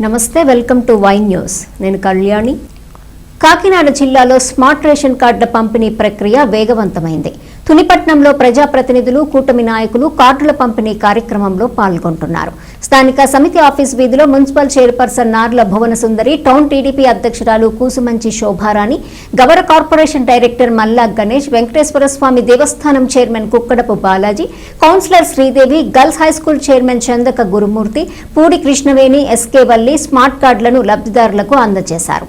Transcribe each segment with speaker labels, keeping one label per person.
Speaker 1: నమస్తే welcome to wine news. నేను కళ్యాణి. కాకినాడ జిల్లాలో స్మార్ట్ రేషన్ కార్డుల పంపిణీ ప్రక్రియ వేగవంతమైంది. తునిపట్నంలో ప్రజాప్రతినిధులు కూటమి నాయకులు కార్డుల పంపిణీ కార్యక్రమంలో పాల్గొంటున్నారు. స్థానిక సమితి ఆఫీస్ వీధిలో municipal chairperson Narla Bhuvana Sundari town TDP అధ్యక్షురాలు కూసుమంచి శోభారాణి గవర కార్పొరేషన్ డైరెక్టర్ మల్లా గణేష్ వెంకటేశ్వర స్వామి దేవస్థానం chairman Kukkadapu Balaji councillor Sridevi girls high school chairman Chandaka Gurumurthy Pudi Krishnaveni SK Valli smart కార్డులను లబ్ధిదారులకు అందజేశారు.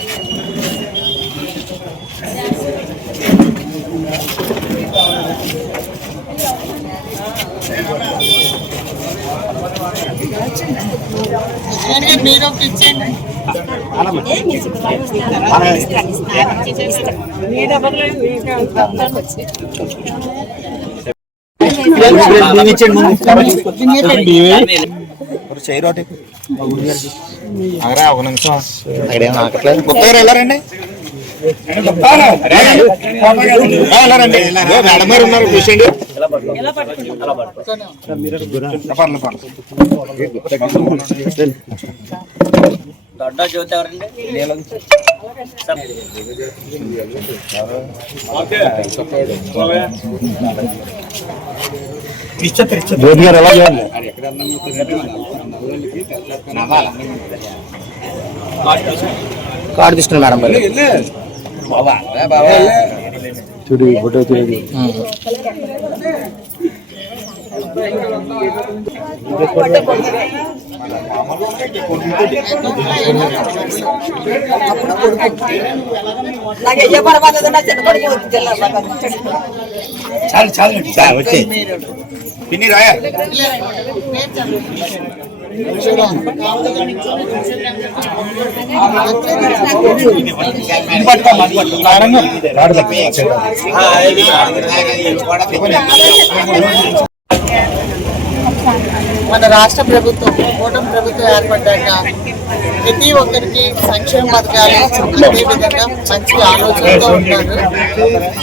Speaker 2: మీరు ఒకటి ఇచ్చేయండి
Speaker 3: అగరా ఒక నిమిషం అక్కడ ఏం ఆకట్లేదు గొప్ప గారు వెళ్ళారండి వెళ్ళారండి మేడం గారు ఉన్నారు కూర్చోండి
Speaker 4: దొడ్డ జ్యోతి ఎవరండి
Speaker 3: జ్యోతి గారు ఎలా చేయాలి కార్డు తీసుకున్నా మేడం గారు చూడు ఫోటో చూడు
Speaker 2: నాకు ఏ పర్వాలేదు నా చిన్న కొడుకు జిల్లా
Speaker 3: చాలు చాలు వచ్చి పిన్ని రాయా
Speaker 2: మన రాష్ట్ర ప్రభుత్వం కూటమి ప్రభుత్వం ఏర్పడ్డాక ప్రతి ఒక్కరికి సంక్షేమ పథకాలు అదేవిధంగా మంచి ఆలోచనతో ఉంటారు.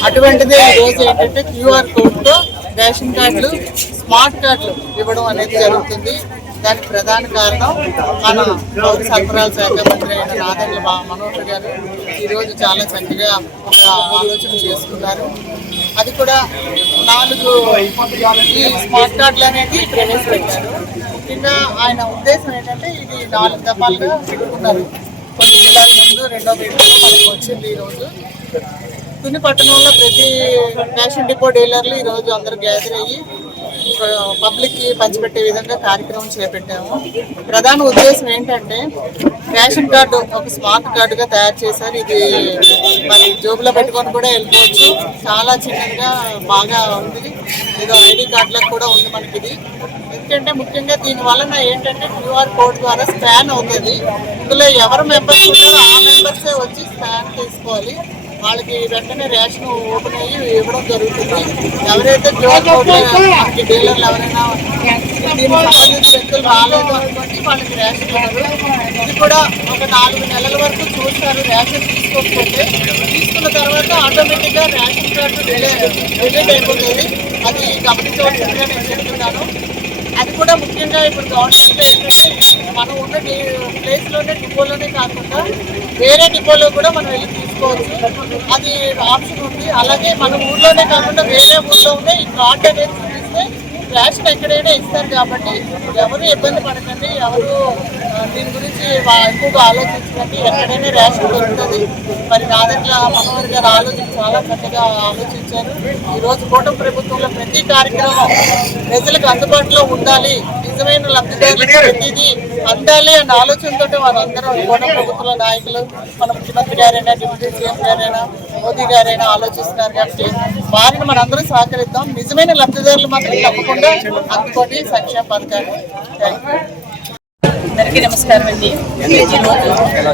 Speaker 2: అటువంటిదే ఈరోజు రోజు ఏంటంటే క్యూఆర్ కోడ్తో రేషన్ కార్డులు స్మార్ట్ కార్డులు ఇవ్వడం అనేది జరుగుతుంది. దానికి ప్రధాన కారణం మన పౌర సరఫరాల శాఖ మంత్రి అయిన నాదెండ్ల మనోహర్ గారు ఈరోజు చాలా చక్కగా ఒక ఆలోచన చేసుకున్నారు. అది కూడా నాలుగు ఈ స్మార్ట్ కార్డులు అనేది ప్రవేశపెట్టారు. ముఖ్యంగా ఆయన ఉద్దేశం ఏంటంటే ఇది నాలుగు దఫాలుగా పెట్టుకున్నారు. కొన్ని జిల్లాల ముందు రెండో మీటింగ్ మనకు వచ్చింది ఈరోజు తుని పట్టణంలో ప్రతి రేషన్ డిపో డీలర్లు ఈరోజు అందరూ గ్యాదర్ అయ్యి పబ్లిక్కి పంచిపెట్టే విధంగా కార్యక్రమం చేపట్టాము. ప్రధాన ఉద్దేశం ఏంటంటే రేషన్ కార్డు ఒక స్మార్ట్ కార్డుగా తయారు చేశారు. ఇది మరి జోబులో పెట్టుకొని కూడా వెళ్ళిపోవచ్చు. చాలా చిన్నగా బాగా ఉంది. ఏదో ఐడి కార్డులకు కూడా ఉంది మనకి ఇది ఎందుకంటే ముఖ్యంగా దీని వలన ఏంటంటే క్యూఆర్ కోడ్ ద్వారా స్కాన్ అవుతుంది. ఇందులో ఎవరు మెంబర్స్ ఉంటారో ఆ మెంబర్సే వచ్చి స్కాన్ తీసుకోవాలి వాళ్ళకి వెంటనే రేషన్ ఓపెన్ అయ్యి ఇవ్వడం జరుగుతుంది. ఎవరైతే మనకి డీలర్లు ఎవరైనా దీనికి సంబంధించిన వ్యక్తులు రాలేదు అనుకోండి వాళ్ళకి రేషన్ ఇవ్వరు. ఇది కూడా ఒక నాలుగు నెలల వరకు చూస్తారు రేషన్ తీసుకోకపోతే. తీసుకున్న తర్వాత ఆటోమేటిక్గా రేషన్ కార్డు రిలే రిలేట్ అయిపోతుంది. అది గమనించవలసిందిగా నేను చెప్తున్నాను. అది కూడా ముఖ్యంగా ఇప్పుడు గవర్నమెంట్ ఏంటంటే మనం ఉన్న ప్లేస్లోనే డిపోలోనే కాకుండా వేరే డిపోలో కూడా మనం వెళ్ళి తీసుకోవచ్చు. అది ఆప్షన్ ఉంది. అలాగే మన ఊర్లోనే కాకుండా వేరే ఊర్లో ఉండే ఈ కార్డ్ అనేది చూపిస్తే రేషన్ ఎక్కడైనా ఇస్తారు కాబట్టి ఎవరు ఇబ్బంది పడకండి. ఎవరు దీని గురించి ఎక్కువగా ఆలోచించినట్టు ఎక్కడైనా రేషన్ దొరుకుతుంది మరి నాదట్ల మనోహర్ గారు ఆలోచన చాలా చక్కగా ఆలోచించారు. ఈరోజు కూటమి ప్రభుత్వంలో ప్రతి కార్యక్రమం ప్రజలకు అందుబాటులో ఉండాలి. నిజమైన లబ్ధిదారులకు ప్రతిదీ అందాలి అన్న ఆలోచనతో వారందరూ కూటమి ప్రభుత్వ నాయకులు మన ముఖ్యమంత్రి గారైనా డిప్యూటీ సీఎం గారైనా మోదీ గారైనా ఆలోచిస్తున్నారు కాబట్టి వారిని మనందరం సహకరిద్దాం. నిజమైన లబ్ధిదారులు మాత్రం తప్పకుండా అందుకోండి సంక్షేమ పథకాలు థ్యాంక్ యూ
Speaker 5: అందరికీ నమస్కారం అండి. ఈరోజు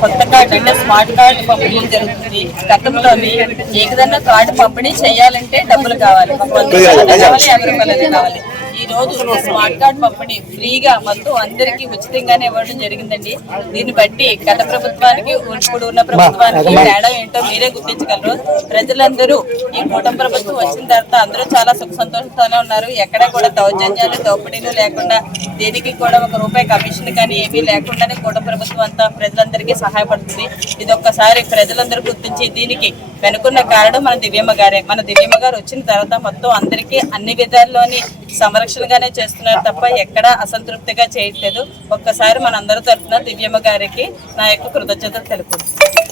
Speaker 5: కొత్త కార్డు అంటే స్మార్ట్ కార్డు పంపిణీ జరుగుతుంది. గతంలోని ఏదైనా కార్డు పంపిణీ చేయాలంటే డబ్బులు కావాలి. యాభై రూపాయలు కావాలి. ఈ రోజు స్మార్ట్ కార్డు పంపిణీ ఫ్రీగా మొత్తం అందరికీ ఉచితంగానే ఇవ్వడం జరిగిందండి. దీన్ని బట్టి గత ప్రభుత్వానికి ఇప్పుడు ఉన్న ప్రభుత్వానికి తేడా ఏంటో మీరే గుర్తించగలరు. ప్రజలందరూ ఈ కూటమి ప్రభుత్వం వచ్చిన తర్వాత అందరూ చాలా సుఖ సంతోషంతోనే ఉన్నారు. ఎక్కడ కూడా దౌర్జన్యాలు దోపిడీలు లేకుండా దేనికి కూడా ఒక రూపాయి కమిషన్ కానీ ఏమీ లేకుండానే కూటమి ప్రభుత్వం అంతా ప్రజలందరికీ సహాయపడుతుంది. ఇది ఒక్కసారి ప్రజలందరూ గుర్తించి దీనికి వెనుకున్న కారణం మన దివ్యమ్మ గారే. మన దివ్యమ్మ గారు వచ్చిన తర్వాత మొత్తం అందరికీ అన్ని విధాల్లోని సంరక్షణగానే చేస్తున్నారు తప్ప ఎక్కడా అసంతృప్తిగా చేయట్లేదు. ఒక్కసారి మనందరి తరఫున దివ్యమ్మ గారికి నా యొక్క కృతజ్ఞతలు తెలుపుతుంది